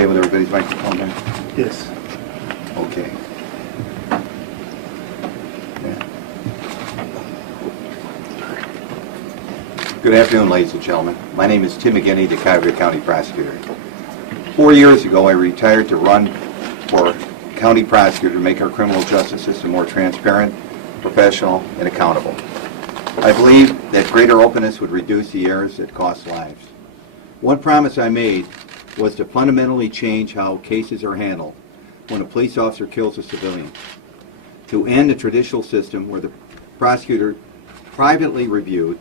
okay with everybody's microphone there? Yes. Okay. Yeah. Good afternoon, ladies and gentlemen. My name is Tim McGinty, the Cuyahoga County Prosecutor. 4 years ago, I retired to run for County Prosecutor to make our criminal justice system more transparent, professional, and accountable. I believe that greater openness would reduce the errors that cost lives. One promise I made was to fundamentally change how cases are handled when a police officer kills a civilian, to end the traditional system where the prosecutor privately reviewed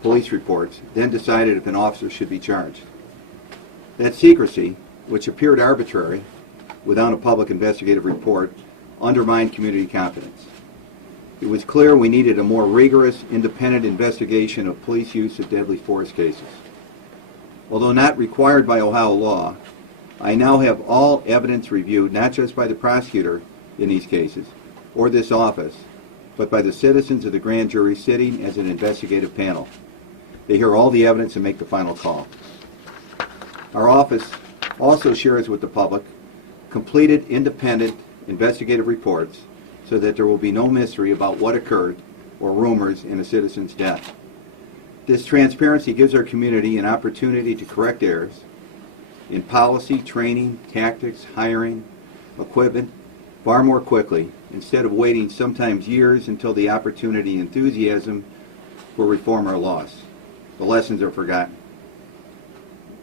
police reports, then decided if an officer should be charged. That secrecy, which appeared arbitrary without a public investigative report, undermined community confidence. It was clear we needed a more rigorous, independent investigation of police use of deadly force cases. Although not required by Ohio law, I now have all evidence reviewed not just by the prosecutor in these cases or this office, but by the citizens of the grand jury sitting as an investigative panel. They hear all the evidence and make the final call. Our office also shares with the public completed independent investigative reports so that there will be no mystery about what occurred or rumors in a citizen's death. This transparency gives our community an opportunity to correct errors in policy, training, tactics, hiring, equipment far more quickly, instead of waiting sometimes years until the opportunity and enthusiasm for reform are lost. The lessons are forgotten.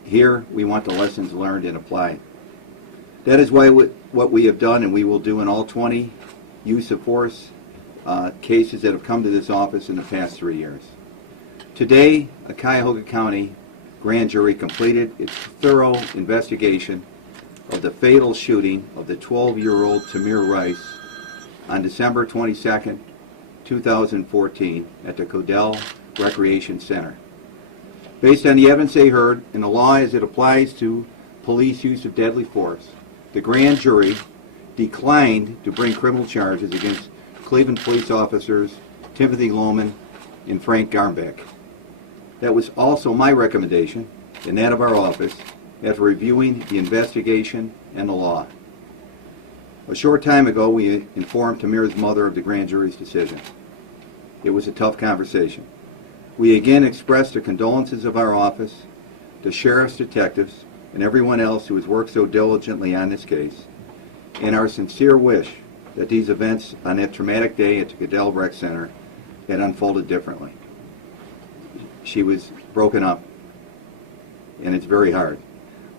Here, we want the lessons learned and applied. That is why what we have done and we will do in all 20 use of force cases that have come to this office in the past 3 years. Today, a Cuyahoga County grand jury completed its thorough investigation of the fatal shooting of the 12-year-old Tamir Rice on December 22nd, 2014 at the Codell Recreation Center. Based on the evidence they heard and the law as it applies to police use of deadly force, the grand jury declined to bring criminal charges against Cleveland police officers Timothy Lohman and Frank Garmbeck. That was also my recommendation and that of our office after reviewing the investigation and the law. A short time ago, we informed Tamir's mother of the grand jury's decision. It was a tough conversation. We again expressed the condolences of our office, the sheriff's detectives, and everyone else who has worked so diligently on this case, and our sincere wish that these events on that traumatic day at the Codell Rec Center had unfolded differently. She was broken up, and it's very hard.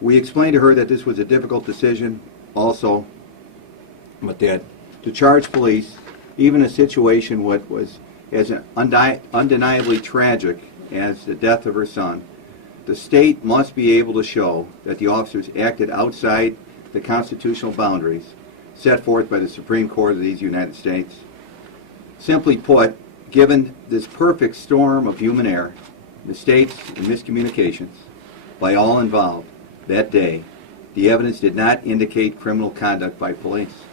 We explained to her that this was a difficult decision also, but that to charge police, even a situation what was as undeniably tragic as the death of her son, the state must be able to show that the officers acted outside the constitutional boundaries set forth by the Supreme Court of these United States. Simply put, given this perfect storm of human error, mistakes, and miscommunications by all involved that day, the evidence did not indicate criminal conduct by police.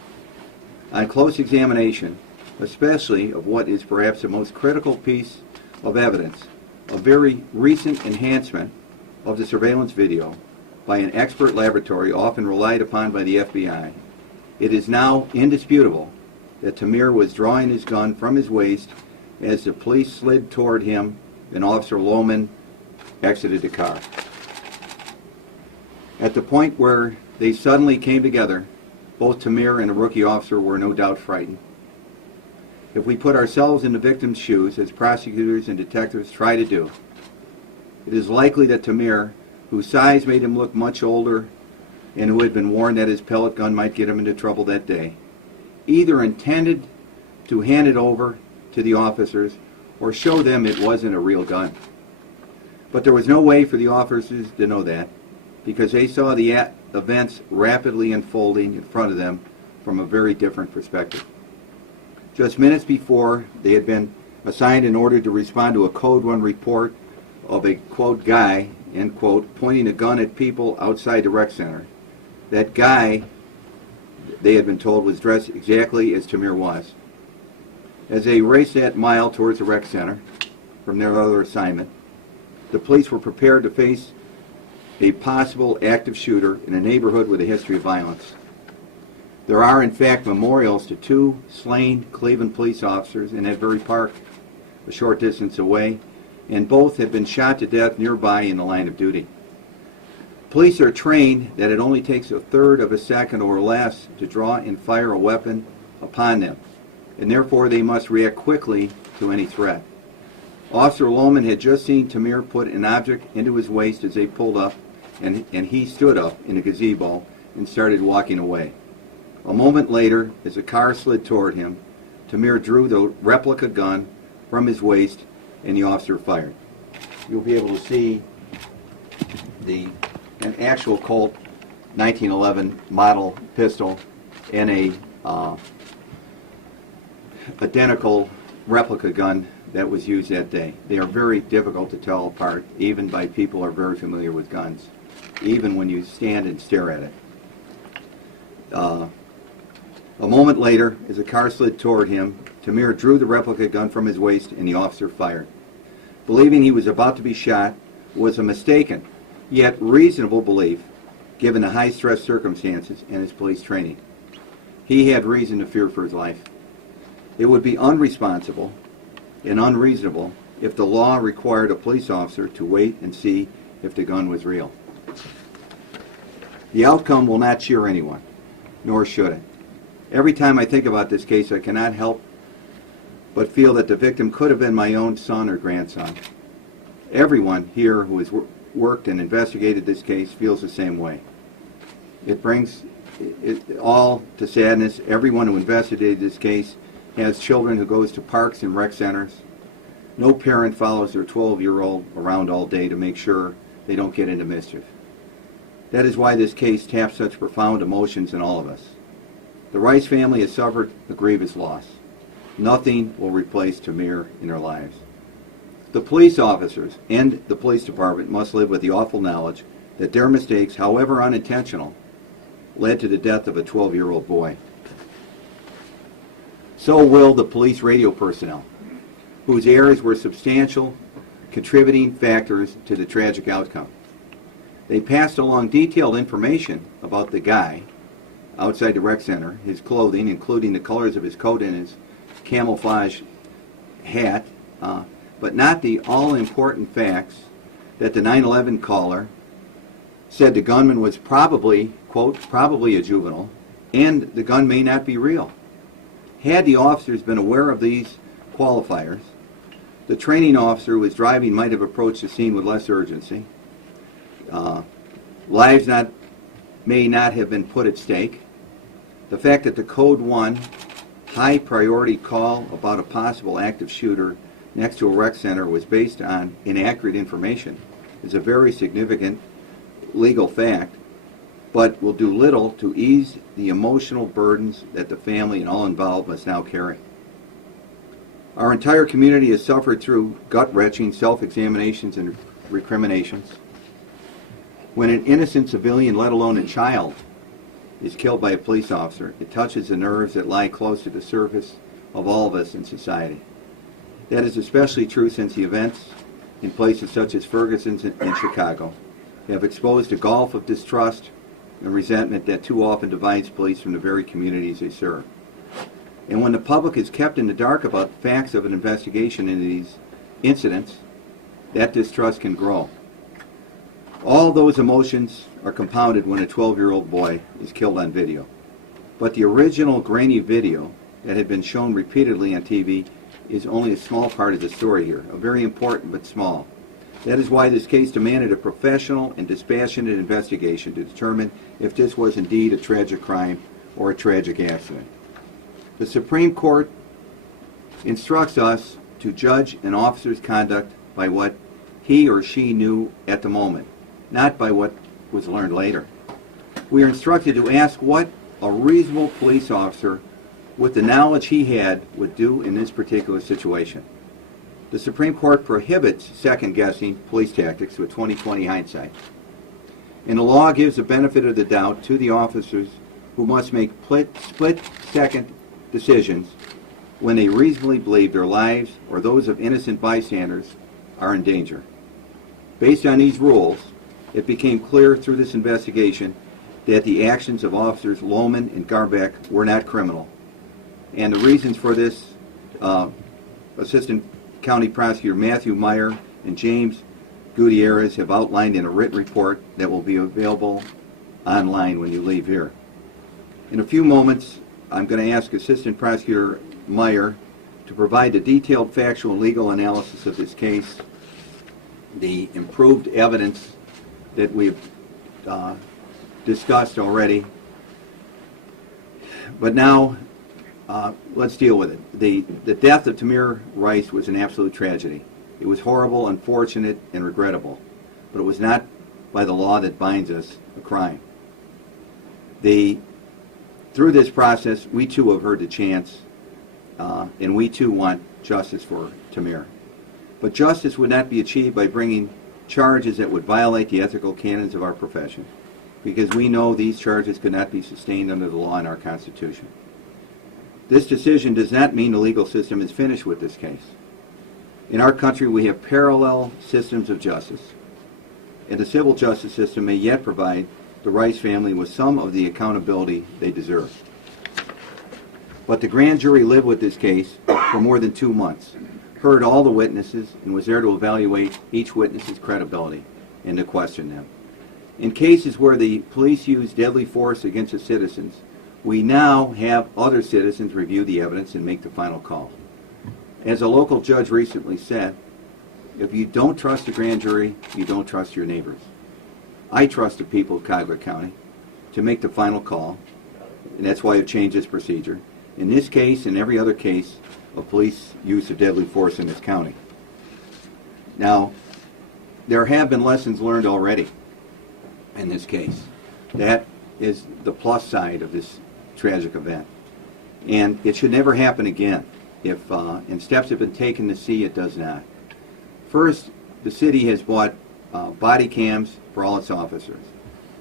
On close examination, especially of what is perhaps the most critical piece of evidence, a very recent enhancement of the surveillance video by an expert laboratory often relied upon by the FBI, it is now indisputable that Tamir was drawing his gun from his waist as the police slid toward him and Officer Lohman exited the car. At the point where they suddenly came together, both Tamir and the rookie officer were no doubt frightened. If we put ourselves in the victim's shoes, as prosecutors and detectives try to do, it is likely that Tamir, whose size made him look much older and who had been warned that his pellet gun might get him into trouble that day, either intended to hand it over to the officers or show them it wasn't a real gun. But there was no way for the officers to know that because they saw the events rapidly unfolding in front of them from a very different perspective. Just minutes before, they had been assigned in order to respond to a Code 1 report of a, quote, guy, end quote, pointing a gun at people outside the rec center. That guy, they had been told, was dressed exactly as Tamir was. As they raced that mile towards the rec center from their other assignment, the police were prepared to face a possible active shooter in a neighborhood with a history of violence. There are, in fact, memorials to 2 slain Cleveland police officers in Asbury Park, a short distance away, and both have been shot to death nearby in the line of duty. Police are trained that it only takes a third of a second or less to draw and fire a weapon upon them, and therefore they must react quickly to any threat. Officer Lohman had just seen Tamir put an object into his waist as they pulled up, and he stood up in a gazebo and started walking away. A moment later, as a car slid toward him, Tamir drew the replica gun from his waist and the officer fired. You'll be able to see an actual Colt 1911 model pistol and a identical replica gun that was used that day. They are very difficult to tell apart, even by people who are very familiar with guns, even when you stand and stare at it. A moment later, as a car slid toward him, Tamir drew the replica gun from his waist and the officer fired. Believing he was about to be shot was a mistaken, yet reasonable belief, given the high-stress circumstances and his police training. He had reason to fear for his life. It would be unresponsible and unreasonable if the law required a police officer to wait and see if the gun was real. The outcome will not cheer anyone, nor should it. Every time I think about this case, I cannot help but feel that the victim could have been my own son or grandson. Everyone here who has worked and investigated this case feels the same way. It brings it all to sadness. Everyone who investigated this case has children who goes to parks and rec centers. No parent follows their 12-year-old around all day to make sure they don't get into mischief. That is why this case taps such profound emotions in all of us. The Rice family has suffered a grievous loss. Nothing will replace Tamir in their lives. The police officers and the police department must live with the awful knowledge that their mistakes, however unintentional, led to the death of a 12-year-old boy. So will the police radio personnel, whose errors were substantial contributing factors to the tragic outcome. They passed along detailed information about the guy outside the rec center, his clothing, including the colors of his coat and his camouflage hat, but not the all-important facts that the 9/11 caller said the gunman was probably, quote, probably a juvenile, and the gun may not be real. Had the officers been aware of these qualifiers, the training officer who was driving might have approached the scene with less urgency. Lives may not have been put at stake. The fact that the Code 1 high priority call about a possible active shooter next to a rec center was based on inaccurate information is a very significant legal fact, but will do little to ease the emotional burdens that the family and all involved must now carry. Our entire community has suffered through gut-wrenching self-examinations and recriminations. When an innocent civilian, let alone a child, is killed by a police officer, it touches the nerves that lie close to the surface of all of us in society. That is especially true since the events in places such as Ferguson's and Chicago have exposed a gulf of distrust and resentment that too often divides police from the very communities they serve. And when the public is kept in the dark about facts of an investigation into these incidents, that distrust can grow. All those emotions are compounded when a 12-year-old boy is killed on video. But the original grainy video that had been shown repeatedly on TV is only a small part of the story here, a very important but small. That is why this case demanded a professional and dispassionate investigation to determine if this was indeed a tragic crime or a tragic accident. The Supreme Court instructs us to judge an officer's conduct by what he or she knew at the moment, not by what was learned later. We are instructed to ask what a reasonable police officer with the knowledge he had would do in this particular situation. The Supreme Court prohibits second-guessing police tactics with 20/20 hindsight. And the law gives the benefit of the doubt to the officers who must make split-second decisions when they reasonably believe their lives or those of innocent bystanders are in danger. Based on these rules, it became clear through this investigation that the actions of officers Lohman and Garbeck were not criminal. And the reasons for this, Assistant County Prosecutor Matthew Meyer and James Gutierrez have outlined in a written report that will be available online when you leave here. In a few moments, I'm going to ask Assistant Prosecutor Meyer to provide a detailed factual and legal analysis of this case, the improved evidence that we've discussed already. But now, let's deal with it. The death of Tamir Rice was an absolute tragedy. It was horrible, unfortunate, and regrettable, but it was not, by the law that binds us, a crime. Through this process, we too have heard the chants, and we too want justice for Tamir. But justice would not be achieved by bringing charges that would violate the ethical canons of our profession, because we know these charges could not be sustained under the law in our Constitution. This decision does not mean the legal system is finished with this case. In our country, we have parallel systems of justice, and the civil justice system may yet provide the Rice family with some of the accountability they deserve. But the grand jury lived with this case for more than 2 months, heard all the witnesses, and was there to evaluate each witness's credibility and to question them. In cases where the police use deadly force against the citizens, we now have other citizens review the evidence and make the final call. As a local judge recently said, if you don't trust the grand jury, you don't trust your neighbors. I trust the people of Cuyahoga County to make the final call, and that's why I've changed this procedure. In this case and every other case of police use of deadly force in this county. Now, there have been lessons learned already in this case. That is the plus side of this tragic event. And it should never happen again and steps have been taken to see it does not. First, the city has bought body cams for all its officers,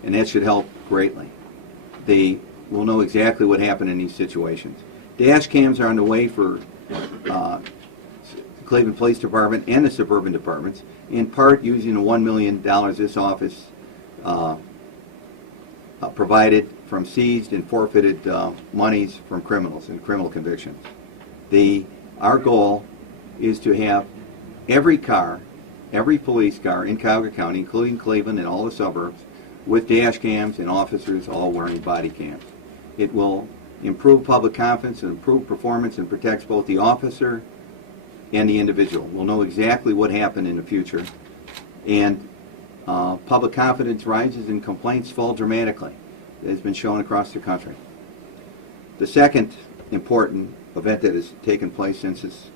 and that should help greatly. They will know exactly what happened in these situations. Dash cams are on the way for Cleveland Police Department and the suburban departments, in part using the $1 million this office provided from seized and forfeited monies from criminals and criminal convictions. Our goal is to have every car, every police car in Cuyahoga County, including Cleveland and all the suburbs, with dash cams and officers all wearing body cams. It will improve public confidence and improve performance and protects both the officer and the individual. We'll know exactly what happened in the future. And public confidence rises and complaints fall dramatically. It has been shown across the country. The second important event that has taken place since this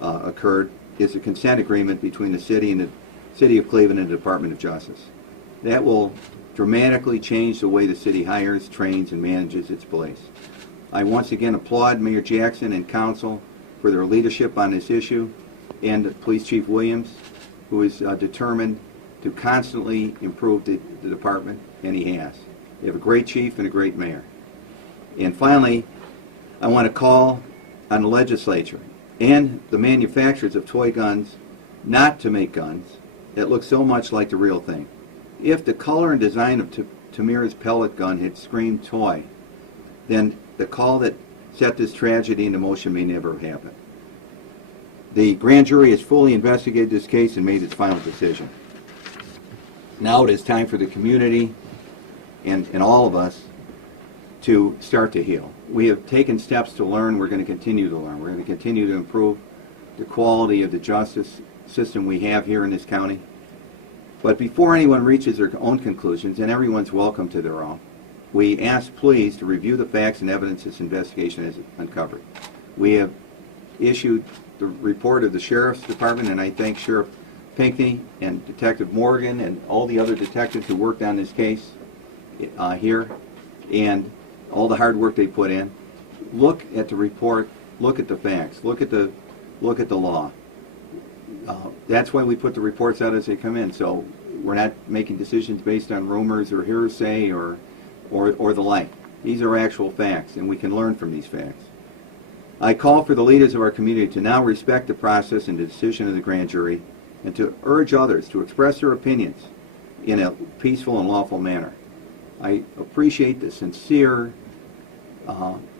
occurred is a consent agreement between the city and the City of Cleveland and the Department of Justice. That will dramatically change the way the city hires, trains, and manages its police. I once again applaud Mayor Jackson and Council for their leadership on this issue, and Police Chief Williams, who is determined to constantly improve the department, and he has. We have a great chief and a great mayor. And finally, I want to call on the legislature and the manufacturers of toy guns not to make guns that look so much like the real thing. If the color and design of Tamir's pellet gun had screamed toy, then the call that set this tragedy into motion may never have happened. The grand jury has fully investigated this case and made its final decision. Now it is time for the community and all of us to start to heal. We have taken steps to learn. We're going to continue to learn. We're going to continue to improve the quality of the justice system we have here in this county. But before anyone reaches their own conclusions, and everyone's welcome to their own, we ask please to review the facts and evidence this investigation has uncovered. We have issued the report of the Sheriff's Department, and I thank Sheriff Pinckney and Detective Morgan and all the other detectives who worked on this case here, and all the hard work they put in. Look at the report, look at the facts, look at the law. That's why we put the reports out as they come in, so we're not making decisions based on rumors or hearsay or the like. These are actual facts, and we can learn from these facts. I call for the leaders of our community to now respect the process and the decision of the grand jury, and to urge others to express their opinions in a peaceful and lawful manner. I appreciate the sincere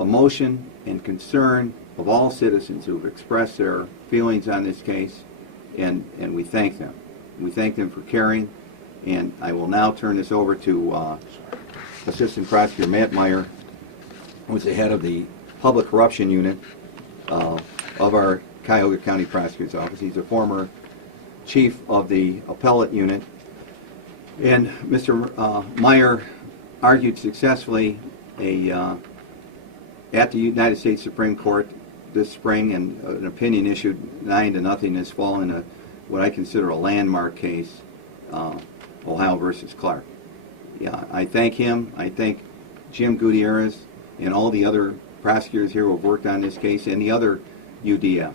emotion and concern of all citizens who have expressed their feelings on this case, and we thank them. We thank them for caring, and I will now turn this over to Assistant Prosecutor Matt Meyer, who is the head of the Public Corruption Unit of our Cuyahoga County Prosecutor's Office. He's a former chief of the Appellate Unit. And Mr. Meyer argued successfully at the United States Supreme Court this spring, and an opinion issued 9-0 this fall in what I consider a landmark case, Ohio versus Clark. Yeah, I thank him. I thank Jim Gutierrez and all the other prosecutors here who have worked on this case, and the other UDFs,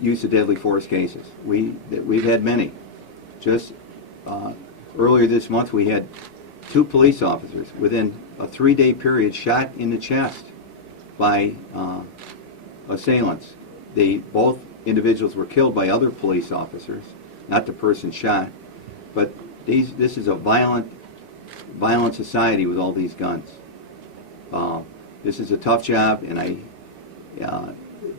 use of deadly force cases. We've had many. Just earlier this month, we had 2 police officers within a 3-day period shot in the chest by assailants. Both individuals were killed by other police officers, not the person shot. But this is a violent society with all these guns. This is a tough job, and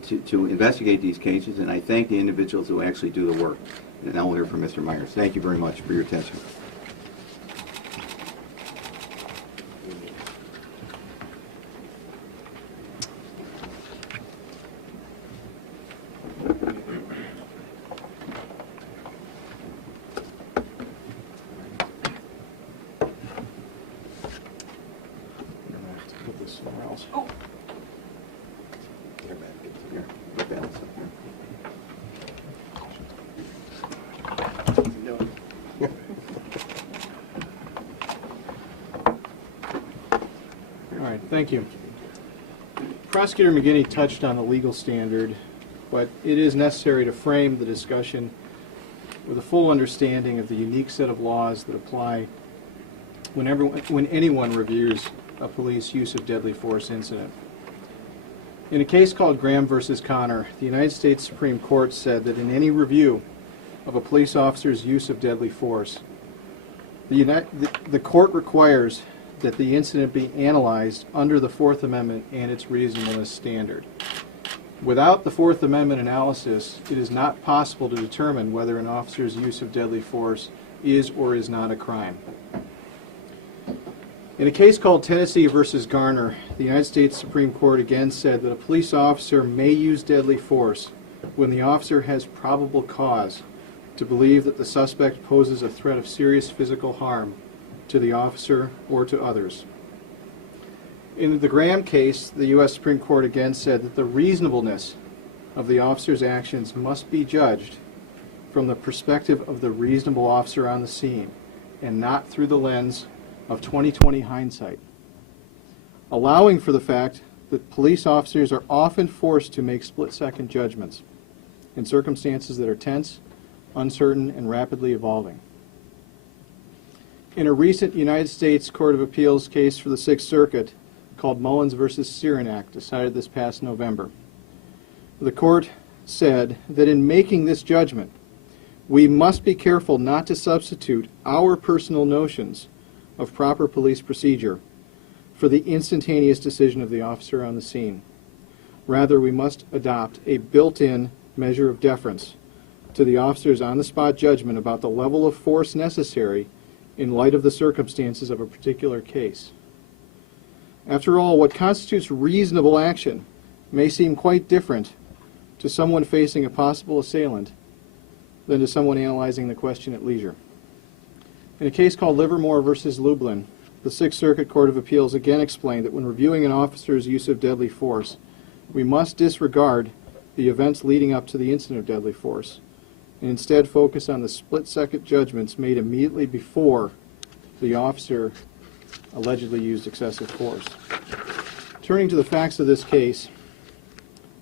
to investigate these cases, and I thank the individuals who actually do the work. And now we'll hear from Mr. Myers. Thank you very much for your attention. Thank you. Prosecutor McGinty touched on the legal standard, but it is necessary to frame the discussion with a full understanding of the unique set of laws that apply when anyone reviews a police use of deadly force incident. In a case called Graham versus Connor, the United States Supreme Court said that in any review of a police officer's use of deadly force, the court requires that the incident be analyzed under the Fourth Amendment and its reasonableness standard. Without the Fourth Amendment analysis, it is not possible to determine whether an officer's use of deadly force is or is not a crime. In a case called Tennessee versus Garner, the United States Supreme Court again said that a police officer may use deadly force when the officer has probable cause to believe that the suspect poses a threat of serious physical harm to the officer or to others. In the Graham case, the U.S. Supreme Court again said that the reasonableness of the officer's actions must be judged from the perspective of the reasonable officer on the scene and not through the lens of 20/20 hindsight, allowing for the fact that police officers are often forced to make split-second judgments in circumstances that are tense, uncertain, and rapidly evolving. In a recent United States Court of Appeals case for the Sixth Circuit called Mullins versus Cyranak, decided this past November, the court said that in making this judgment, we must be careful not to substitute our personal notions of proper police procedure for the instantaneous decision of the officer on the scene. Rather, we must adopt a built-in measure of deference to the officer's on-the-spot judgment about the level of force necessary in light of the circumstances of a particular case. After all, what constitutes reasonable action may seem quite different to someone facing a possible assailant than to someone analyzing the question at leisure. In a case called Livermore versus Lublin, the Sixth Circuit Court of Appeals again explained that when reviewing an officer's use of deadly force, we must disregard the events leading up to the incident of deadly force and instead focus on the split-second judgments made immediately before the officer allegedly used excessive force. Turning to the facts of this case,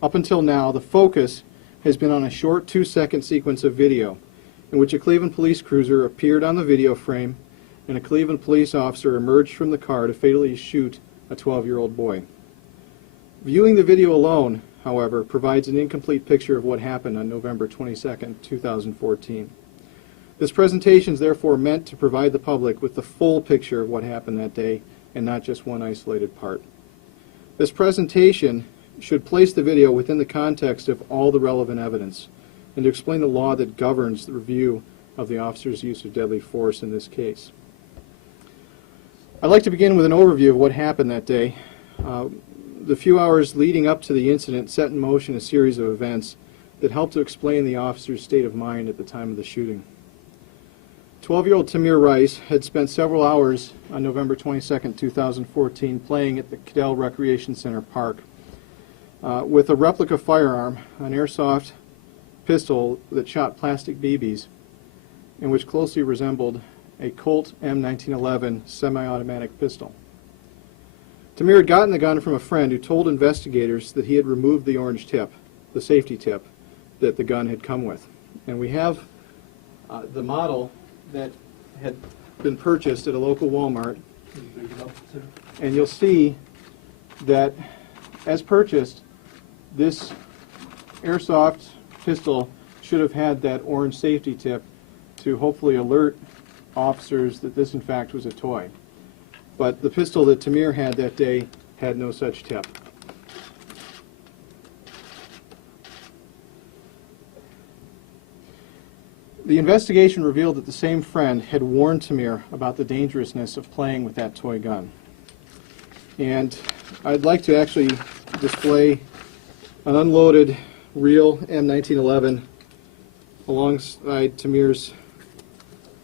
up until now, the focus has been on a short 2-second sequence of video in which a Cleveland police cruiser appeared on the video frame and a Cleveland police officer emerged from the car to fatally shoot a 12-year-old boy. Viewing the video alone, however, provides an incomplete picture of what happened on November 22, 2014. This presentation is therefore meant to provide the public with the full picture of what happened that day and not just one isolated part. This presentation should place the video within the context of all the relevant evidence and to explain the law that governs the review of the officer's use of deadly force in this case. I'd like to begin with an overview of what happened that day. The few hours leading up to the incident set in motion a series of events that helped to explain the officer's state of mind at the time of the shooting. 12-year-old Tamir Rice had spent several hours on November 22, 2014, playing at the Cadell Recreation Center Park with a replica firearm, an airsoft pistol that shot plastic BBs and which closely resembled a Colt M1911 semi-automatic pistol. Tamir had gotten the gun from a friend who told investigators that he had removed the orange tip, the safety tip, that the gun had come with. And we have the model that had been purchased at a local Walmart. And you'll see that, as purchased, this airsoft pistol should have had that orange safety tip to hopefully alert officers that this, in fact, was a toy. But the pistol that Tamir had that day had no such tip. The investigation revealed that the same friend had warned Tamir about the dangerousness of playing with that toy gun. And I'd like to actually display an unloaded real M1911 alongside Tamir's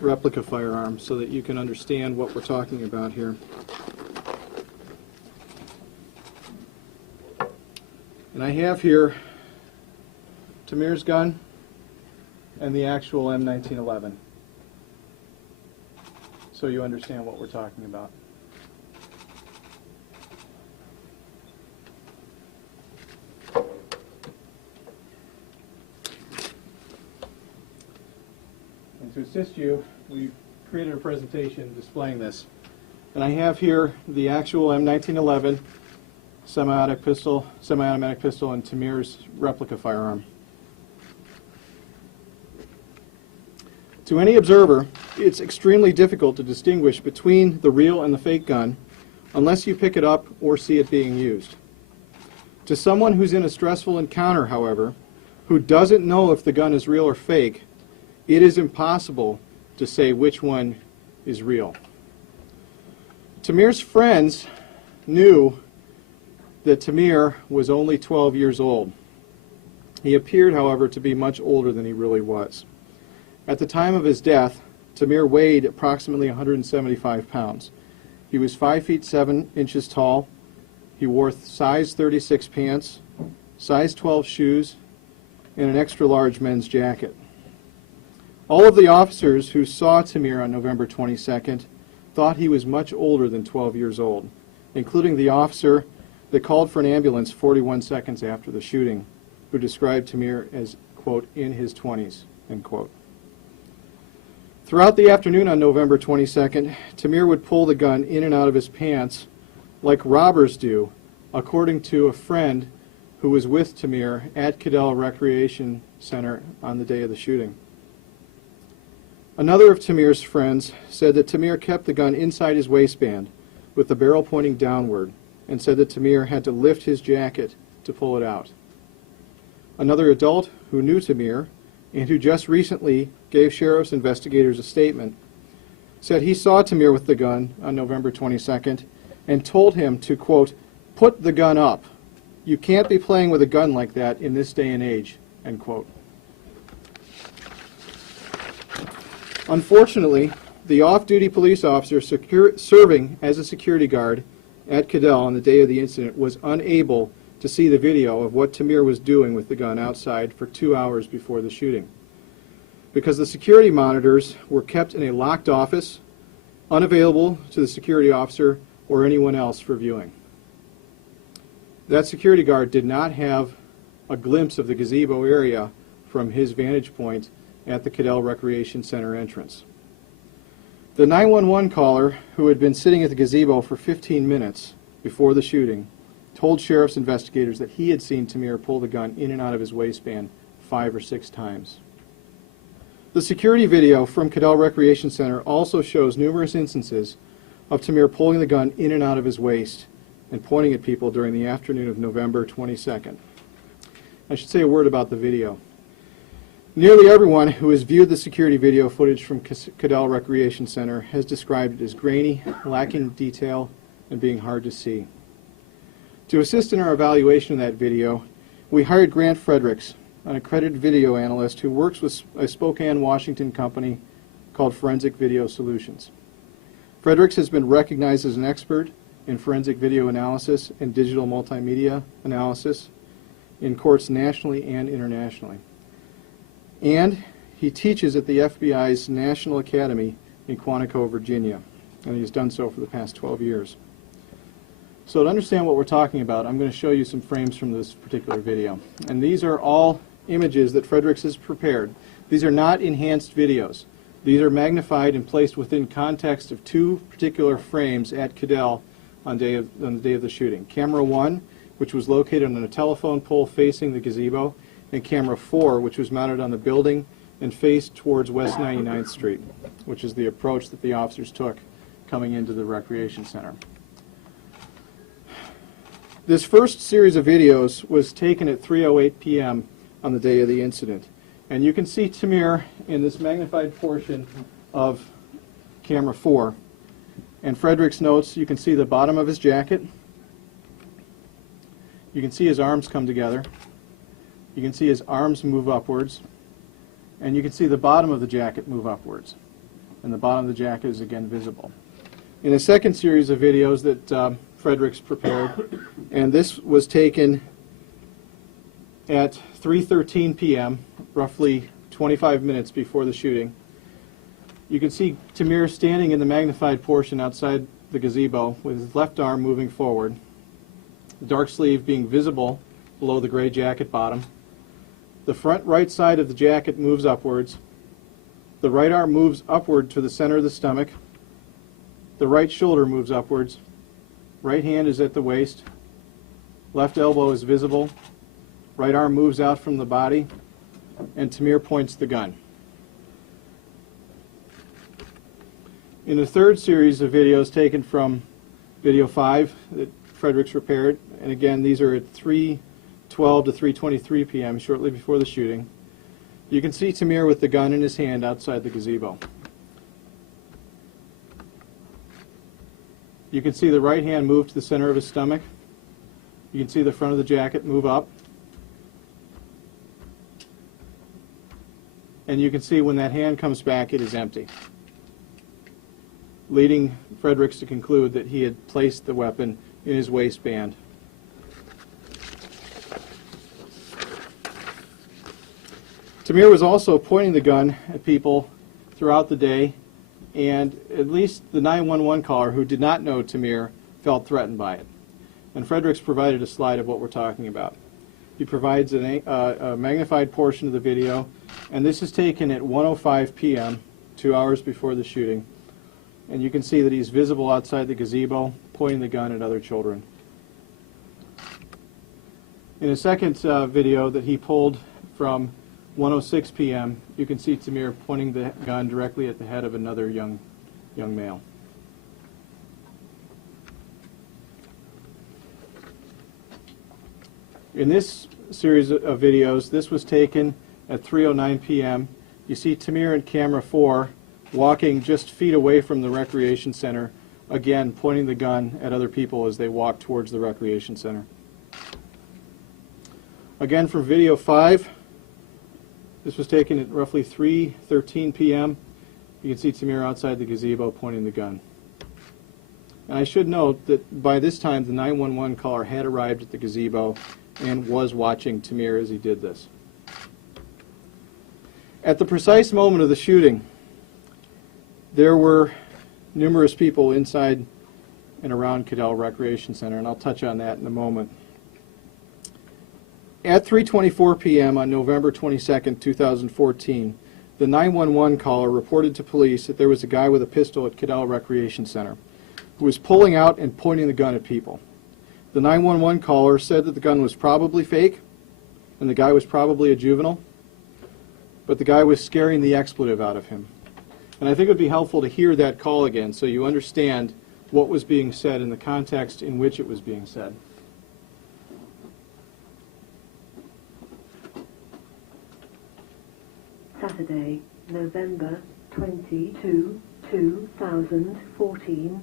replica firearm so that you can understand what we're talking about here. And I have here Tamir's gun and the actual M1911, so you understand what we're talking about. And to assist you, we've created a presentation displaying this. And I have here the actual M1911 semi-automatic pistol, and Tamir's replica firearm. To any observer, it's extremely difficult to distinguish between the real and the fake gun unless you pick it up or see it being used. To someone who's in a stressful encounter, however, who doesn't know if the gun is real or fake, it is impossible to say which one is real. Tamir's friends knew that Tamir was only 12 years old. He appeared, however, to be much older than he really was. At the time of his death, Tamir weighed approximately 175 pounds. He was 5 feet 7 inches tall. He wore size 36 pants, size 12 shoes, and an extra large men's jacket. All of the officers who saw Tamir on November 22nd thought he was much older than 12 years old, including the officer that called for an ambulance 41 seconds after the shooting, who described Tamir as, quote, in his 20s, end quote. Throughout the afternoon on November 22nd, Tamir would pull the gun in and out of his pants like robbers do, according to a friend who was with Tamir at Cadell Recreation Center on the day of the shooting. Another of Tamir's friends said that Tamir kept the gun inside his waistband with the barrel pointing downward and said that Tamir had to lift his jacket to pull it out. Another adult who knew Tamir and who just recently gave sheriff's investigators a statement said he saw Tamir with the gun on November 22nd and told him to, quote, put the gun up. You can't be playing with a gun like that in this day and age, end quote. Unfortunately, the off-duty police officer serving as a security guard at Cadell on the day of the incident was unable to see the video of what Tamir was doing with the gun outside for 2 hours before the shooting, because the security monitors were kept in a locked office, unavailable to the security officer or anyone else for viewing. That security guard did not have a glimpse of the gazebo area from his vantage point at the Cadell Recreation Center entrance. The 911 caller, who had been sitting at the gazebo for 15 minutes before the shooting, told sheriff's investigators that he had seen Tamir pull the gun in and out of his waistband 5 or 6 times. The security video from Cadell Recreation Center also shows numerous instances of Tamir pulling the gun in and out of his waist and pointing at people during the afternoon of November 22nd. I should say a word about the video. Nearly everyone who has viewed the security video footage from Cadell Recreation Center has described it as grainy, lacking detail, and being hard to see. To assist in our evaluation of that video, we hired Grant Fredericks, an accredited video analyst who works with a Spokane, Washington company called Forensic Video Solutions. Fredericks has been recognized as an expert in forensic video analysis and digital multimedia analysis in courts nationally and internationally. And he teaches at the FBI's National Academy in Quantico, Virginia, and he's done so for the past 12 years. So to understand what we're talking about, I'm going to show you some frames from this particular video. And these are all images that Fredericks has prepared. These are not enhanced videos. These are magnified and placed within context of two particular frames at Cadell on the day of the shooting. Camera 1, which was located on a telephone pole facing the gazebo, and camera 4, which was mounted on the building and faced towards West 99th Street, which is the approach that the officers took coming into the recreation center. This first series of videos was taken at 3:08 p.m. on the day of the incident. And you can see Tamir in this magnified portion of camera 4. And Fredericks notes you can see the bottom of his jacket. You can see his arms come together. You can see his arms move upwards. And you can see the bottom of the jacket move upwards. And the bottom of the jacket is again visible. In a second series of videos that Fredericks prepared, and this was taken at 3:13 p.m., roughly 25 minutes before the shooting. You can see Tamir standing in the magnified portion outside the gazebo with his left arm moving forward, the dark sleeve being visible below the gray jacket bottom. The front right side of the jacket moves upwards. The right arm moves upward to the center of the stomach. The right shoulder moves upwards. Right hand is at the waist. Left elbow is visible. Right arm moves out from the body. And Tamir points the gun. In the third series of videos taken from video 5 that Fredericks prepared, and again these are at 3:12 to 3:23 p.m., shortly before the shooting, you can see Tamir with the gun in his hand outside the gazebo. You can see the right hand move to the center of his stomach. You can see the front of the jacket move up. And you can see when that hand comes back, it is empty, leading Fredericks to conclude that he had placed the weapon in his waistband. Tamir was also pointing the gun at people throughout the day, and at least the 911 caller who did not know Tamir felt threatened by it. And Fredericks provided a slide of what we're talking about. He provides a magnified portion of the video, and this is taken at 1:05 p.m., 2 hours before the shooting. And you can see that he's visible outside the gazebo, pointing the gun at other children. In a second video that he pulled from 1:06 p.m., you can see Tamir pointing the gun directly at the head of another young male. In this series of videos, this was taken at 3:09 p.m. You see Tamir in camera 4 walking just feet away from the recreation center, again pointing the gun at other people as they walk towards the recreation center. Again from video 5, this was taken at roughly 3:13 p.m. You can see Tamir outside the gazebo pointing the gun. And I should note that by this time the 911 caller had arrived at the gazebo and was watching Tamir as he did this. At the precise moment of the shooting, there were numerous people inside and around Cadell Recreation Center, and I'll touch on that in a moment. At 3:24 p.m. on November 22, 2014, the 911 caller reported to police that there was a guy with a pistol at Cadell Recreation Center who was pulling out and pointing the gun at people. The 911 caller said that the gun was probably fake and the guy was probably a juvenile, but the guy was scaring the expletive out of him. And I think it would be helpful to hear that call again so you understand what was being said in the context in which it was being said. Saturday, November 22, 2014,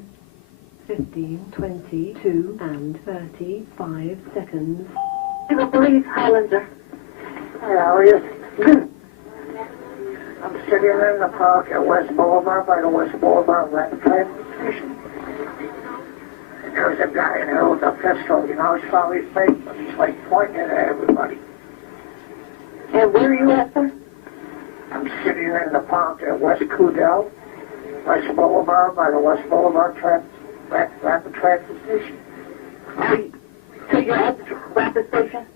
15:22 and 35 seconds. To the police, Highlander. Hey, how are you? Good. I'm sitting in the park at West Boulevard by the West Boulevard Rapid Transit Station. And there's a guy in there with a pistol, you know, it's probably fake, but he's like pointing at everybody. And where are you at, sir? I'm sitting in the park at West Cudell, West Boulevard by the West Boulevard Rapid Transit Station. So you're at the rapid station?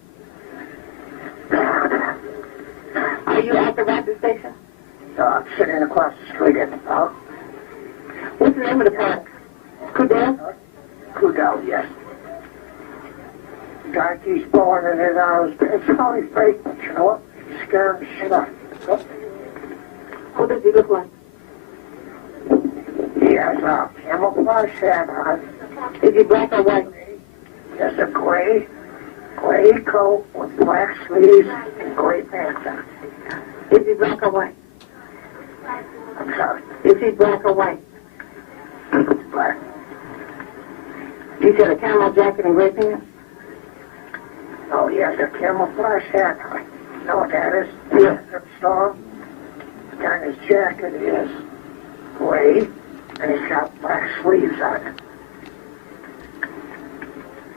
Are you at the rapid station? I'm sitting across the street in the park. What's the name of the park? Cudell? Cudell, yes. The guy keeps blowing it in out. It's probably fake, but you know what? He's scaring the shit out of me. What does he look like? He has a camouflage hat on. Is he black or white? He has a gray coat with black sleeves and gray pants on. Is he black or white? I'm sorry. Is he black or white? Black. You said a camel jacket and gray pants? Oh, he has a camouflage hat on. You know what that is? Yeah. Storm. And his jacket is gray, and he's got black sleeves on it.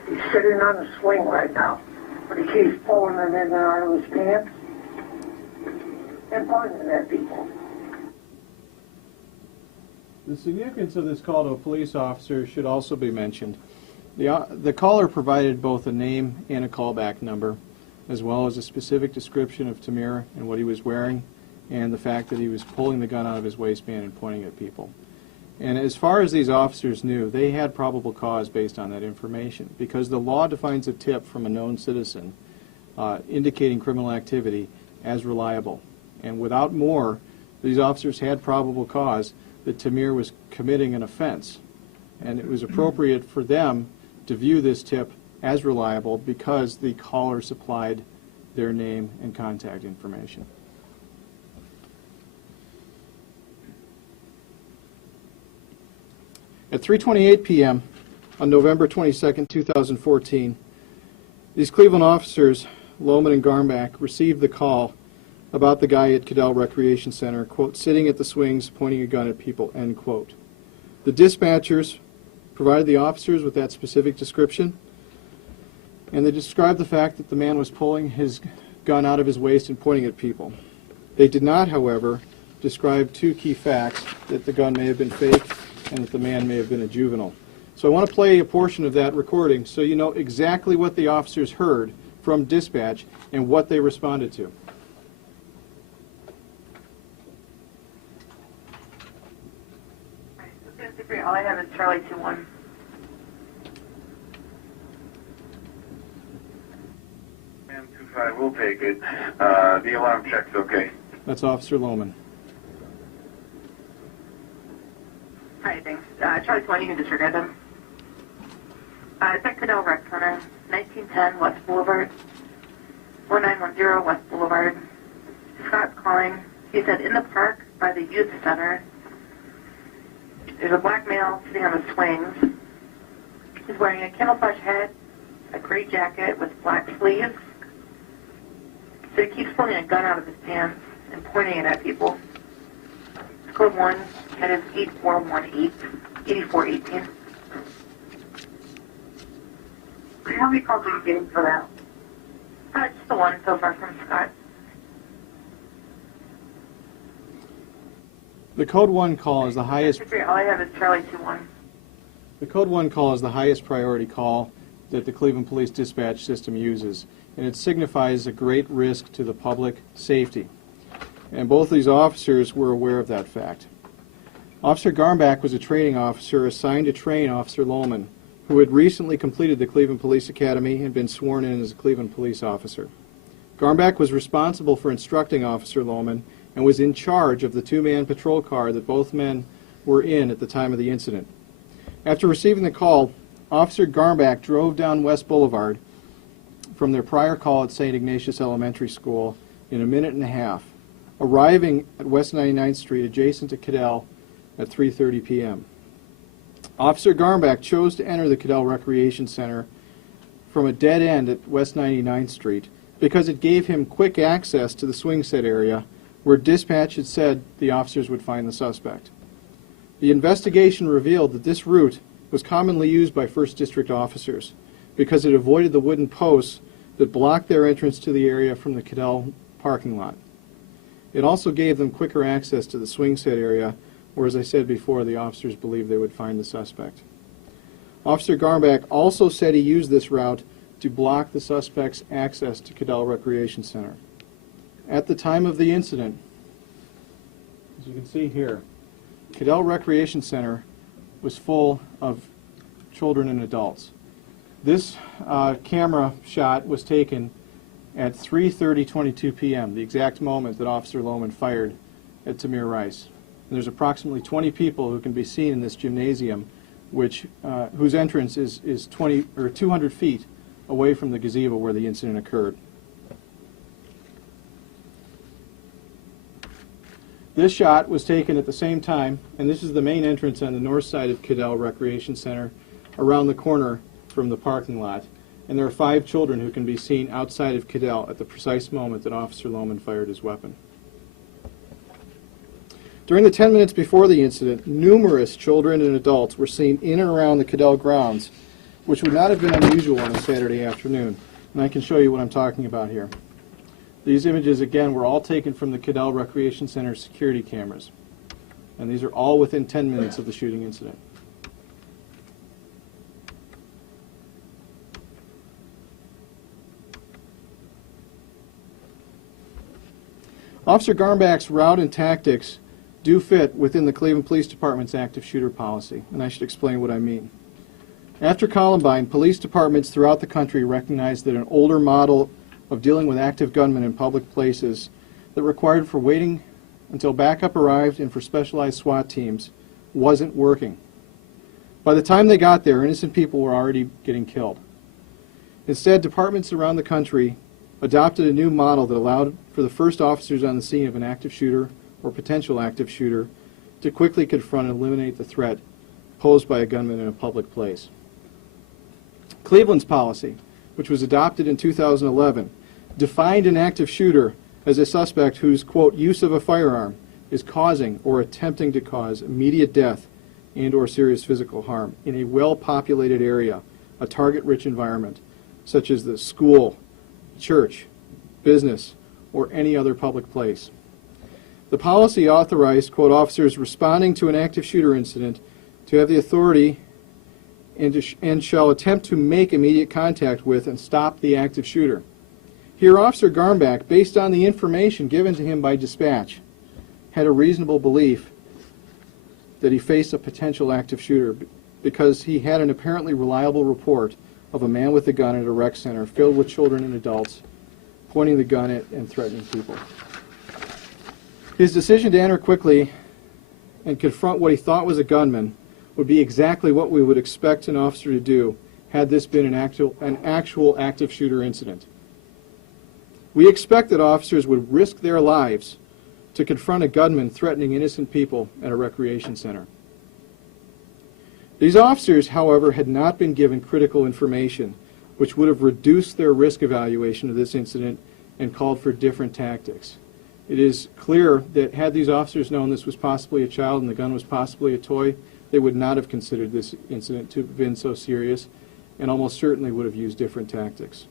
He's sitting on the swing right now, but he keeps pulling it in and out of his pants and pointing at people. The significance of this call to a police officer should also be mentioned. The caller provided both a name and a callback number, as well as a specific description of Tamir and what he was wearing, and the fact that he was pulling the gun out of his waistband and pointing at people. And as far as these officers knew, they had probable cause based on that information, because the law defines a tip from a known citizen indicating criminal activity as reliable. And without more, these officers had probable cause that Tamir was committing an offense. And it was appropriate for them to view this tip as reliable because the caller supplied their name and contact information. At 3:28 p.m. on November 22, 2014, these Cleveland officers, Lohman and Garmbach, received the call about the guy at Cudell Recreation Center, quote, sitting at the swings pointing a gun at people, end quote. The dispatchers provided the officers with that specific description, and they described the fact that the man was pulling his gun out of his waist and pointing at people. They did not, however, describe two key facts, that the gun may have been fake and that the man may have been a juvenile. So I want to play a portion of that recording so you know exactly what the officers heard from dispatch and what they responded to. All I have is Charlie 2-1. Man 2-5, we'll take it. The alarm check's okay. That's Officer Lohman. All right, thanks. Charlie 2-1, you can disregard them. It's at Cudell Rec Center, 1910 West Boulevard, 4910 West Boulevard. Scott's calling. He said, in the park by the youth center, there's a black male sitting on the swings. He's wearing a camouflage hat, a gray jacket with black sleeves. So he keeps pulling a gun out of his pants and pointing it at people. Code 1, that is 8418. How many calls are you getting for that? Just the one so far from Scott. The Code 1 call is the highest. All I have is Charlie 2-1. The Code 1 call is the highest priority call that the Cleveland Police Dispatch System uses, and it signifies a great risk to the public safety. And both these officers were aware of that fact. Officer Garmbach was a training officer assigned to train Officer Lohman, who had recently completed the Cleveland Police Academy and been sworn in as a Cleveland police officer. Garmbach was responsible for instructing Officer Lohman and was in charge of the two-man patrol car that both men were in at the time of the incident. After receiving the call, Officer Garmbach drove down West Boulevard from their prior call at St. Ignatius Elementary School in a minute and a half, arriving at West 99th Street adjacent to Cadell at 3:30 p.m. Officer Garmbach chose to enter the Cadell Recreation Center from a dead end at West 99th Street because it gave him quick access to the swing set area where dispatch had said the officers would find the suspect. The investigation revealed that this route was commonly used by 1st District officers because it avoided the wooden posts that blocked their entrance to the area from the Cadell parking lot. It also gave them quicker access to the swing set area where, as I said before, the officers believed they would find the suspect. Officer Garmbach also said he used this route to block the suspect's access to Cadell Recreation Center. At the time of the incident, as you can see here, Cadell Recreation Center was full of children and adults. This camera shot was taken at 3:22 p.m., the exact moment that Officer Lohman fired at Tamir Rice. And there's approximately 20 people who can be seen in this gymnasium, whose entrance is 200 feet away from the gazebo where the incident occurred. This shot was taken at the same time, and this is the main entrance on the north side of Cadell Recreation Center, around the corner from the parking lot. And there are 5 children who can be seen outside of Cadell at the precise moment that Officer Lohman fired his weapon. During the 10 minutes before the incident, numerous children and adults were seen in and around the Cadell grounds, which would not have been unusual on a Saturday afternoon. And I can show you what I'm talking about here. These images, again, were all taken from the Cadell Recreation Center security cameras. And these are all within 10 minutes of the shooting incident. Officer Garmbach's route and tactics do fit within the Cleveland Police Department's active shooter policy, and I should explain what I mean. After Columbine, police departments throughout the country recognized that an older model of dealing with active gunmen in public places that required for waiting until backup arrived and for specialized SWAT teams wasn't working. By the time they got there, innocent people were already getting killed. Instead, departments around the country adopted a new model that allowed for the first officers on the scene of an active shooter or potential active shooter to quickly confront and eliminate the threat posed by a gunman in a public place. Cleveland's policy, which was adopted in 2011, defined an active shooter as a suspect whose, quote, use of a firearm is causing or attempting to cause immediate death and or serious physical harm in a well-populated area, a target-rich environment, such as the school, church, business, or any other public place. The policy authorized, quote, officers responding to an active shooter incident to have the authority and shall attempt to make immediate contact with and stop the active shooter. Here, Officer Garmbach, based on the information given to him by dispatch, had a reasonable belief that he faced a potential active shooter because he had an apparently reliable report of a man with a gun at a rec center filled with children and adults, pointing the gun at and threatening people. His decision to enter quickly and confront what he thought was a gunman would be exactly what we would expect an officer to do had this been an actual active shooter incident. We expect that officers would risk their lives to confront a gunman threatening innocent people at a recreation center. These officers, however, had not been given critical information, which would have reduced their risk evaluation of this incident and called for different tactics. It is clear that had these officers known this was possibly a child and the gun was possibly a toy, they would not have considered this incident to have been so serious and almost certainly would have used different tactics.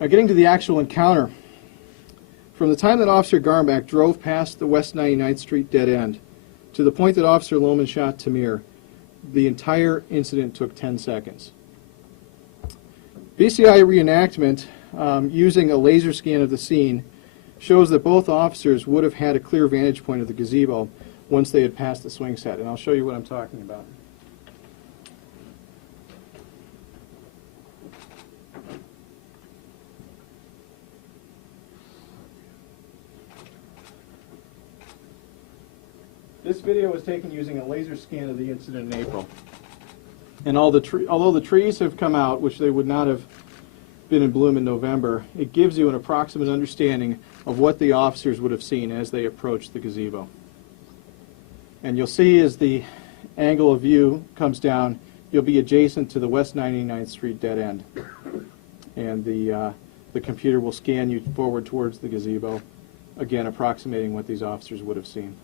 Now, getting to the actual encounter, from the time that Officer Garmbach drove past the West 99th Street dead end to the point that Officer Lohman shot Tamir, the entire incident took 10 seconds. BCI reenactment using a laser scan of the scene shows that both officers would have had a clear vantage point of the gazebo once they had passed the swing set, and I'll show you what I'm talking about. This video was taken using a laser scan of the incident in April. And although the trees have come out, which they would not have been in bloom in November, it gives you an approximate understanding of what the officers would have seen as they approached the gazebo. And you'll see as the angle of view comes down, you'll be adjacent to the West 99th Street dead end. And the computer will scan you forward towards the gazebo, again approximating what these officers would have seen.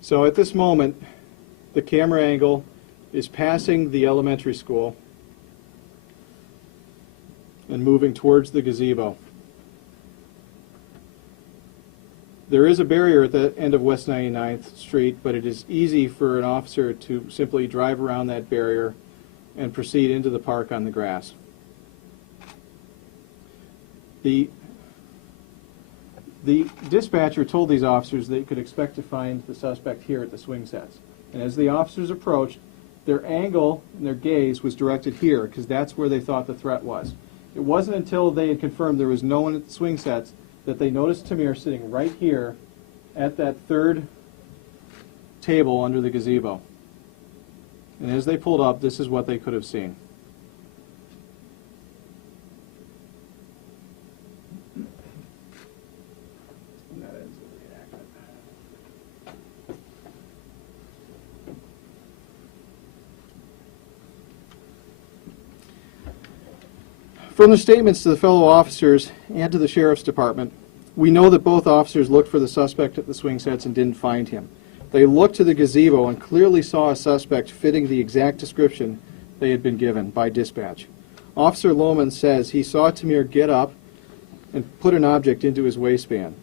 So at this moment, the camera angle is passing the elementary school and moving towards the gazebo. There is a barrier at the end of West 99th Street, but it is easy for an officer to simply drive around that barrier and proceed into the park on the grass. The dispatcher told these officers they could expect to find the suspect here at the swing sets. And as the officers approached, their angle and their gaze was directed here, because that's where they thought the threat was. It wasn't until they had confirmed there was no one at the swing sets that they noticed Tamir sitting right here at that third table under the gazebo. And as they pulled up, this is what they could have seen. From the statements to the fellow officers and to the Sheriff's Department, we know that both officers looked for the suspect at the swing sets and didn't find him. They looked to the gazebo and clearly saw a suspect fitting the exact description they had been given by dispatch. Officer Lohman says he saw Tamir get up and put an object into his waistband.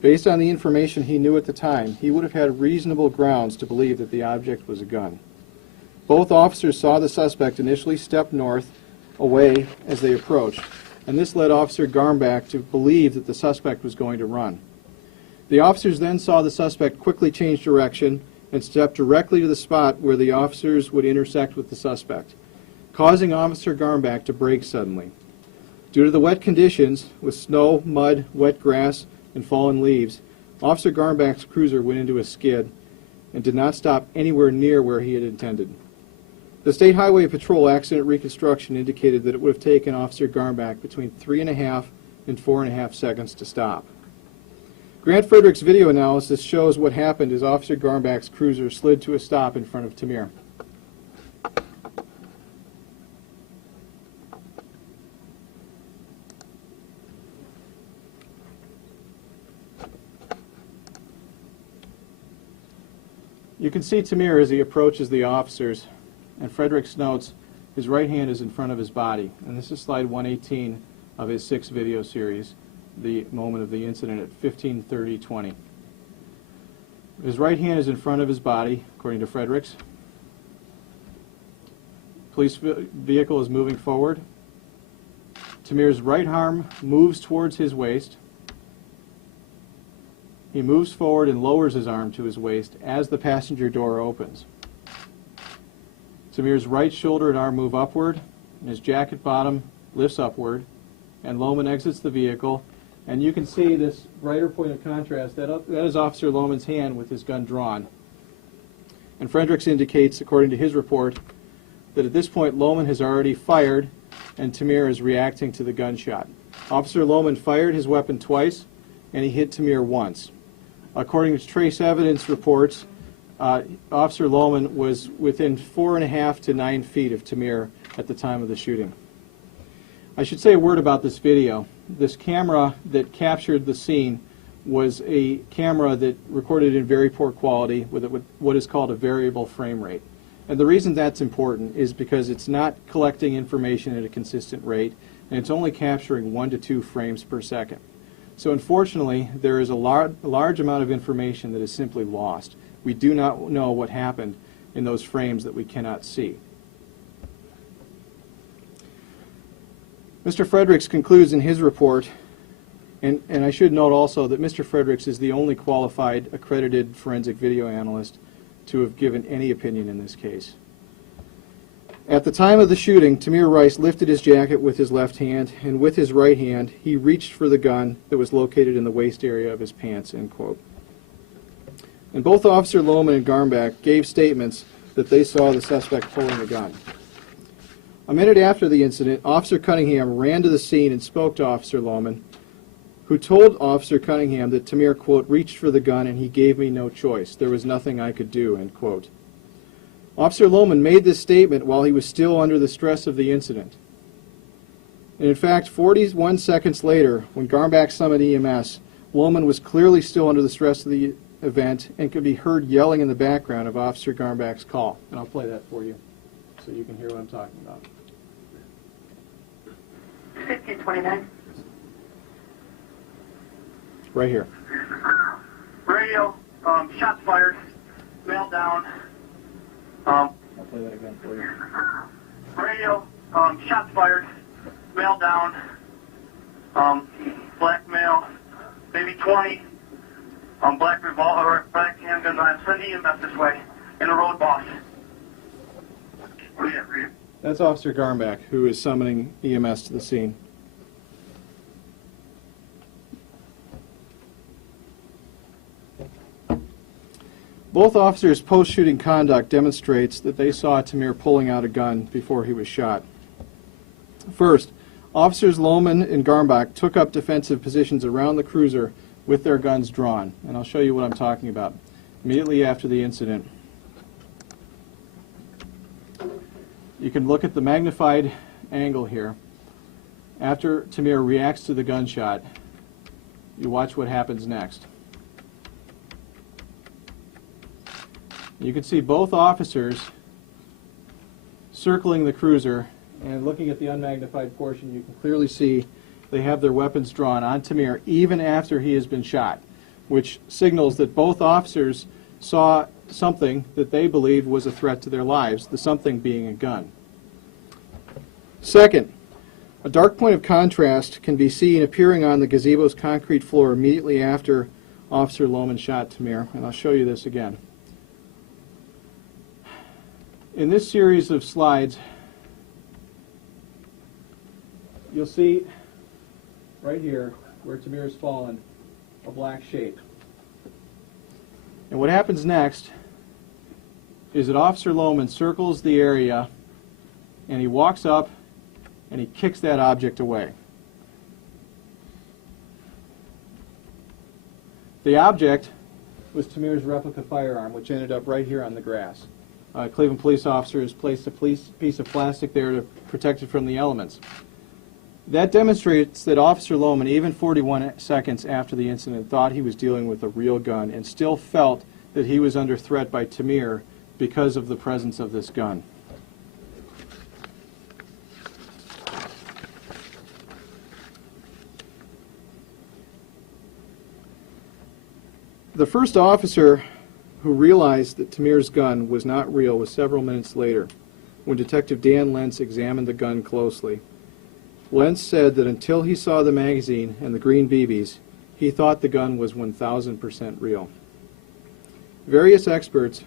Based on the information he knew at the time, he would have had reasonable grounds to believe that the object was a gun. Both officers saw the suspect initially step north away as they approached, and this led Officer Garmbach to believe that the suspect was going to run. The officers then saw the suspect quickly change direction and step directly to the spot where the officers would intersect with the suspect, causing Officer Garmbach to brake suddenly. Due to the wet conditions, with snow, mud, wet grass, and fallen leaves, Officer Garmbach's cruiser went into a skid and did not stop anywhere near where he had intended. The State Highway Patrol accident reconstruction indicated that it would have taken Officer Garmbach between 3.5 and 4.5 seconds to stop. Grant Frederick's video analysis shows what happened as Officer Garmbach's cruiser slid to a stop in front of Tamir. You can see Tamir as he approaches the officers, and Fredericks notes his right hand is in front of his body. And this is slide 118 of his 6 video series, the moment of the incident at 15:30:20. His right hand is in front of his body, according to Fredericks. Police vehicle is moving forward. Tamir's right arm moves towards his waist. He moves forward and lowers his arm to his waist as the passenger door opens. Tamir's right shoulder and arm move upward, and his jacket bottom lifts upward, and Lohman exits the vehicle, and you can see this brighter point of contrast. That is Officer Lohman's hand with his gun drawn. And Fredericks indicates, according to his report, that at this point Lohman has already fired, and Tamir is reacting to the gunshot. Officer Lohman fired his weapon twice, and he hit Tamir once. According to trace evidence reports, Officer Lohman was within 4.5 to 9 feet of Tamir at the time of the shooting. I should say a word about this video. This camera that captured the scene was a camera that recorded in very poor quality with what is called a variable frame rate. And the reason that's important is because it's not collecting information at a consistent rate, and it's only capturing 1 to 2 frames per second. So unfortunately, there is a large amount of information that is simply lost. We do not know what happened in those frames that we cannot see. Mr. Fredericks concludes in his report, and I should note also that Mr. Fredericks is the only qualified accredited forensic video analyst to have given any opinion in this case. At the time of the shooting, Tamir Rice lifted his jacket with his left hand, and with his right hand, he reached for the gun that was located in the waist area of his pants, end quote. And both Officer Lohman and Garmbach gave statements that they saw the suspect pulling the gun. A minute after the incident, Officer Cunningham ran to the scene and spoke to Officer Lohman, who told Officer Cunningham that Tamir, quote, reached for the gun and he gave me no choice. There was nothing I could do, end quote. Officer Lohman made this statement while he was still under the stress of the incident. And in fact, 41 seconds later, when Garmbach summoned EMS, Lohman was clearly still under the stress of the event and could be heard yelling in the background of Officer Garmbach's call. And I'll play that for you so you can hear what I'm talking about. 1529. Right here. Radio, shots fired, male down. I'll play that again for you. Radio, shots fired, male down. Black male, maybe 20. Black revolver, black handguns. I'm sending EMS this way. In the road, boss. Read it. That's Officer Garmbach, who is summoning EMS to the scene. Both officers' post-shooting conduct demonstrates that they saw Tamir pulling out a gun before he was shot. First, Officers Lohman and Garmbach took up defensive positions around the cruiser with their guns drawn, and I'll show you what I'm talking about. Immediately after the incident, you can look at the magnified angle here. After Tamir reacts to the gunshot, you watch what happens next. You can see both officers circling the cruiser, and looking at the unmagnified portion, you can clearly see they have their weapons drawn on Tamir even after he has been shot, which signals that both officers saw something that they believed was a threat to their lives, the something being a gun. Second, a dark point of contrast can be seen appearing on the gazebo's concrete floor immediately after Officer Lohman shot Tamir, and I'll show you this again. In this series of slides, you'll see right here where Tamir has fallen a black shape. And what happens next is that Officer Lohman circles the area and he walks up and he kicks that object away. The object was Tamir's replica firearm, which ended up right here on the grass. A Cleveland police officer has placed a piece of plastic there to protect it from the elements. That demonstrates that Officer Lohman, even 41 seconds after the incident, thought he was dealing with a real gun and still felt that he was under threat by Tamir because of the presence of this gun. The first officer who realized that Tamir's gun was not real was several minutes later, when Detective Dan Lentz examined the gun closely. Lentz said that until he saw the magazine and the green BBs, he thought the gun was 1,000% real. Various experts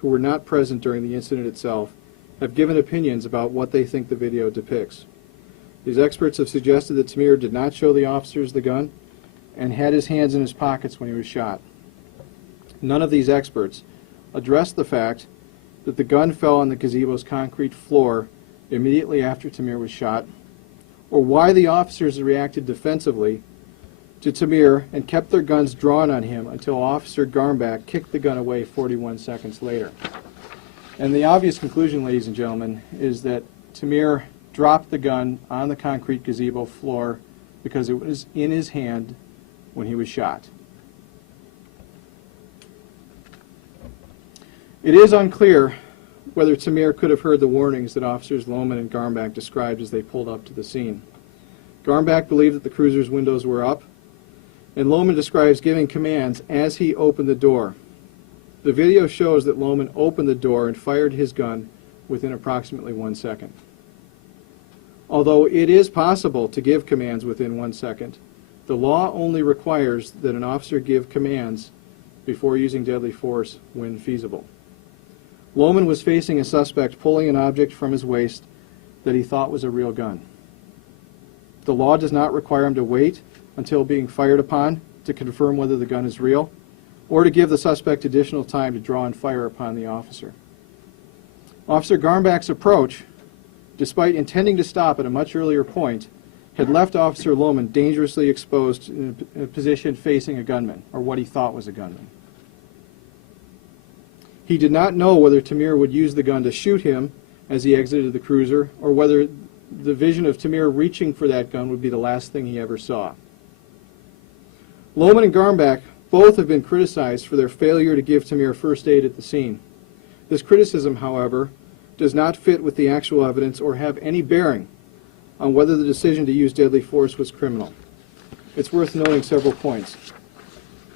who were not present during the incident itself have given opinions about what they think the video depicts. These experts have suggested that Tamir did not show the officers the gun and had his hands in his pockets when he was shot. None of these experts addressed the fact that the gun fell on the gazebo's concrete floor immediately after Tamir was shot, or why the officers reacted defensively to Tamir and kept their guns drawn on him until Officer Garmbach kicked the gun away 41 seconds later. And the obvious conclusion, ladies and gentlemen, is that Tamir dropped the gun on the concrete gazebo floor because it was in his hand when he was shot. It is unclear whether Tamir could have heard the warnings that Officers Lohman and Garmbach described as they pulled up to the scene. Garmbach believed that the cruiser's windows were up, and Lohman describes giving commands as he opened the door. The video shows that Lohman opened the door and fired his gun within approximately 1 second. Although it is possible to give commands within 1 second, the law only requires that an officer give commands before using deadly force when feasible. Lohman was facing a suspect pulling an object from his waist that he thought was a real gun. The law does not require him to wait until being fired upon to confirm whether the gun is real, or to give the suspect additional time to draw and fire upon the officer. Officer Garnbach's approach, despite intending to stop at a much earlier point, had left Officer Lohman dangerously exposed in a position facing a gunman, or what he thought was a gunman. He did not know whether Tamir would use the gun to shoot him as he exited the cruiser, or whether the vision of Tamir reaching for that gun would be the last thing he ever saw. Lohman and Garnbach both have been criticized for their failure to give Tamir first aid at the scene. This criticism, however, does not fit with the actual evidence or have any bearing on whether the decision to use deadly force was criminal. It's worth noting several points.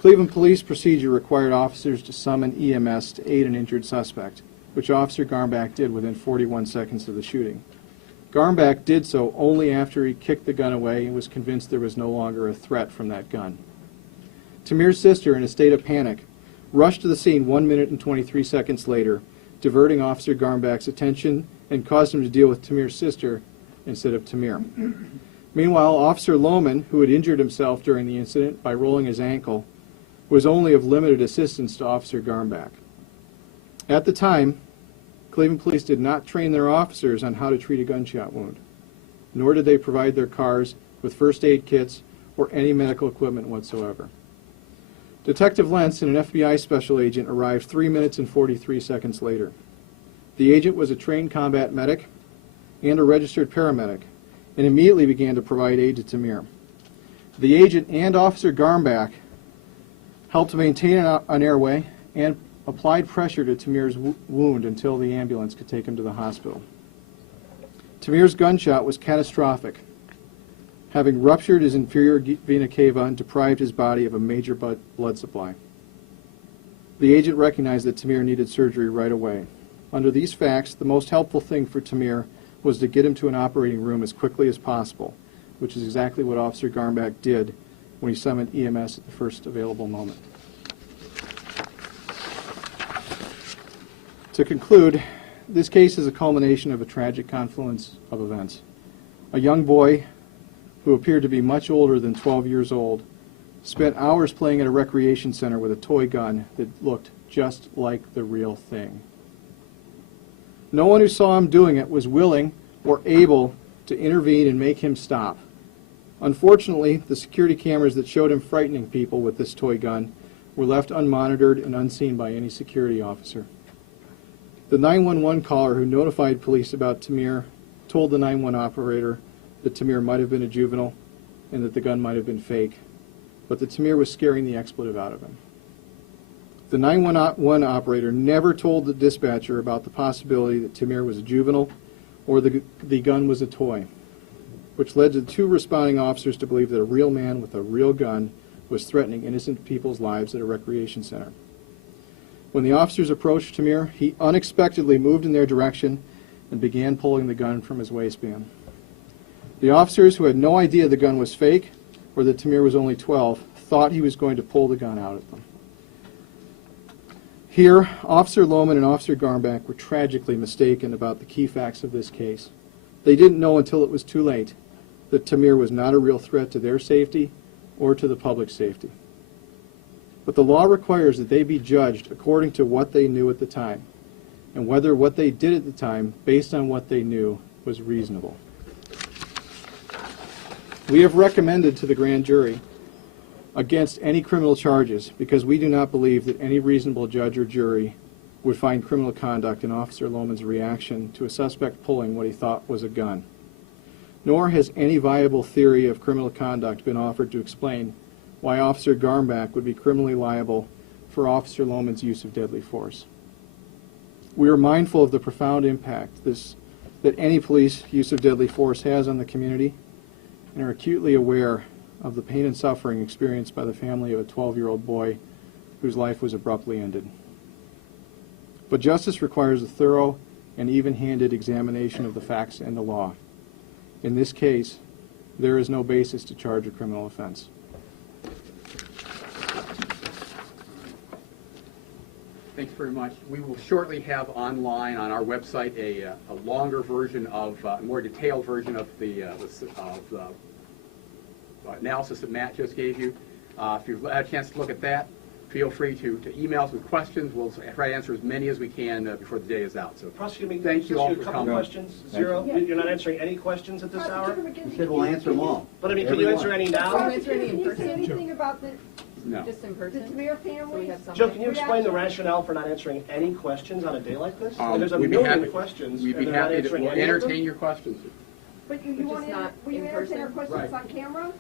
Cleveland police procedure required officers to summon EMS to aid an injured suspect, which Officer Garnbach did within 41 seconds of the shooting. Garnbach did so only after he kicked the gun away and was convinced there was no longer a threat from that gun. Tamir's sister, in a state of panic, rushed to the scene 1 minute and 23 seconds later, diverting Officer Garnbach's attention and caused him to deal with Tamir's sister instead of Tamir. Meanwhile, Officer Lohman, who had injured himself during the incident by rolling his ankle, was only of limited assistance to Officer Garnbach. At the time, Cleveland police did not train their officers on how to treat a gunshot wound, nor did they provide their cars with first aid kits or any medical equipment whatsoever. Detective Lentz and an FBI special agent arrived 3 minutes and 43 seconds later. The agent was a trained combat medic and a registered paramedic, and immediately began to provide aid to Tamir. The agent and Officer Garnbach helped maintain an airway and applied pressure to Tamir's wound until the ambulance could take him to the hospital. Tamir's gunshot was catastrophic, having ruptured his inferior vena cava and deprived his body of a major blood supply. The agent recognized that Tamir needed surgery right away. Under these facts, the most helpful thing for Tamir was to get him to an operating room as quickly as possible, which is exactly what Officer Garnbach did when he summoned EMS at the first available moment. To conclude, this case is a culmination of a tragic confluence of events. A young boy who appeared to be much older than 12 years old spent hours playing at a recreation center with a toy gun that looked just like the real thing. No one who saw him doing it was willing or able to intervene and make him stop. Unfortunately, the security cameras that showed him frightening people with this toy gun were left unmonitored and unseen by any security officer. The 911 caller who notified police about Tamir told the 911 operator that Tamir might have been a juvenile and that the gun might have been fake, but that Tamir was scaring the expletive out of him. The 911 operator never told the dispatcher about the possibility that Tamir was a juvenile or the gun was a toy, which led to the two responding officers to believe that a real man with a real gun was threatening innocent people's lives at a recreation center. When the officers approached Tamir, he unexpectedly moved in their direction and began pulling the gun from his waistband. The officers, who had no idea the gun was fake or that Tamir was only 12, thought he was going to pull the gun out at them. Here, Officer Lohman and Officer Garnbach were tragically mistaken about the key facts of this case. They didn't know until it was too late that Tamir was not a real threat to their safety or to the public's safety. But the law requires that they be judged according to what they knew at the time, and whether what they did at the time, based on what they knew, was reasonable. We have recommended to the grand jury against any criminal charges because we do not believe that any reasonable judge or jury would find criminal conduct in Officer Lohman's reaction to a suspect pulling what he thought was a gun. Nor has any viable theory of criminal conduct been offered to explain why Officer Garnbach would be criminally liable for Officer Lohman's use of deadly force. We are mindful of the profound impact that any police use of deadly force has on the community and are acutely aware of the pain and suffering experienced by the family of a 12-year-old boy whose life was abruptly ended. But justice requires a thorough and even-handed examination of the facts and the law. In this case, there is no basis to charge a criminal offense. Thanks very much. We will shortly have online on our website a longer version of, a more detailed version of the analysis that Matt just gave you. If you've had a chance to look at that, feel free to email us with questions. We'll try to answer as many as we can before the day is out. So Prosecutor, thank you all a for couple coming. questions. Zero. You're not answering any questions at this hour? He said we'll answer them all. But I mean, can you answer any now? Can you say anything about the, No. just in person? The Tamir family? Joe, can you explain the rationale for not answering any questions on a day like this? There's a We'd be million happy- questions, We'd and be they're not happy to answering we'll any of them? entertain your questions. But you Which want is not will you in entertain our person? questions Right. on camera?